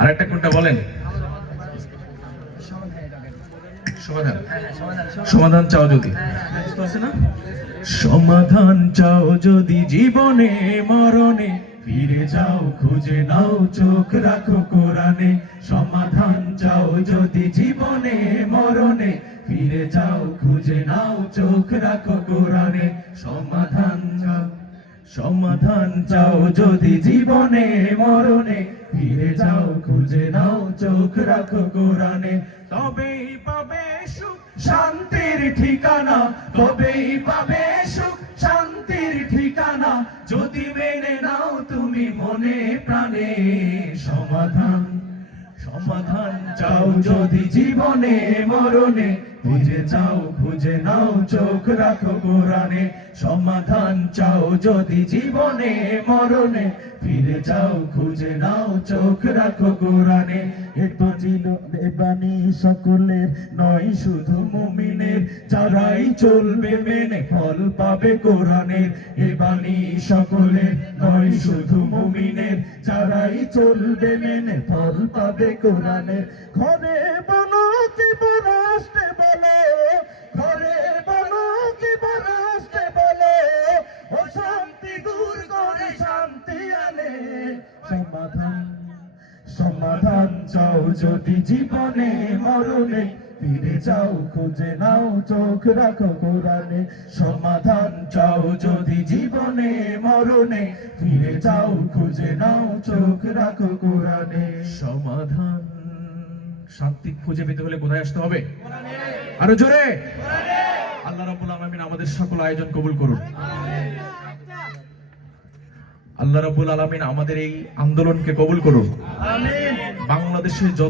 আরেকটা কোনটা বলেন? সমাধান। সমাধান চাও যদি, সমাধান চাও যদি জীবনে মরণে, ফিরে যাও খুঁজে নাও চোখ রাখো কোরআনে। সমাধান চাও যদি জীবনে মরণে, ফিরে যাও খুঁজে নাও চোখ রাখো কোরআনে। সমাধান চাও, সমাধান চাও যদি জীবনে মরণে, ফিরে যাও খুঁজে নাও চোখ রাখো কোরআনে। তবেই পাবে সুখ শান্তির ঠিকানা, তবেই পাবে সুখ শান্তির ঠিকানা, যদি মেনে নাও তুমি মনে প্রাণে। সমাধান, সমাধান চাও যদি জীবনে মরণে, খুঁজে যাও খুঁজে নাও চোখ রাখো কোরআনে। সমাধান চাও যদি জীবনে মরণে, ফিরে যাও খুঁজে নাও চোখ রাখো কোরআনে। এতো ছিল বাণী সকলের, নয় শুধু মুমিনের, যারাই চলবে মেনে ফল পাবে কোরআনের। এ বাণী সকলের, নয় শুধু মুমিনের, যারাই চলবে মেনে ফল পাবে কোরআনের। ঘরে বলো কি বরাসতে বলে, ঘরে বলো কি বরাসতে বলে, অশান্তি দূর করে শান্তি আনে। সমাধান, সমাধান চাও যদি জীবনে মরণে, ফিরে যাও খুঁজে নাও চোখ রাখো কোরআনে। সমাধান চাও যদি জীবনে মরণে, ফিরে যাও খুঁজে নাও চোখ রাখো কোরআনে। সমাধান, শান্তি খুঁজে পেতে হলে কোথায় আসতে হবে? আরো জোরে। আল্লাহ রাব্বুল আলামিন আমাদের সকল আয়োজন কবুল করুন। আল্লাহ রাব্বুল আলামিন আমাদের এই আন্দোলনকে কবুল করুন। বাংলাদেশে যত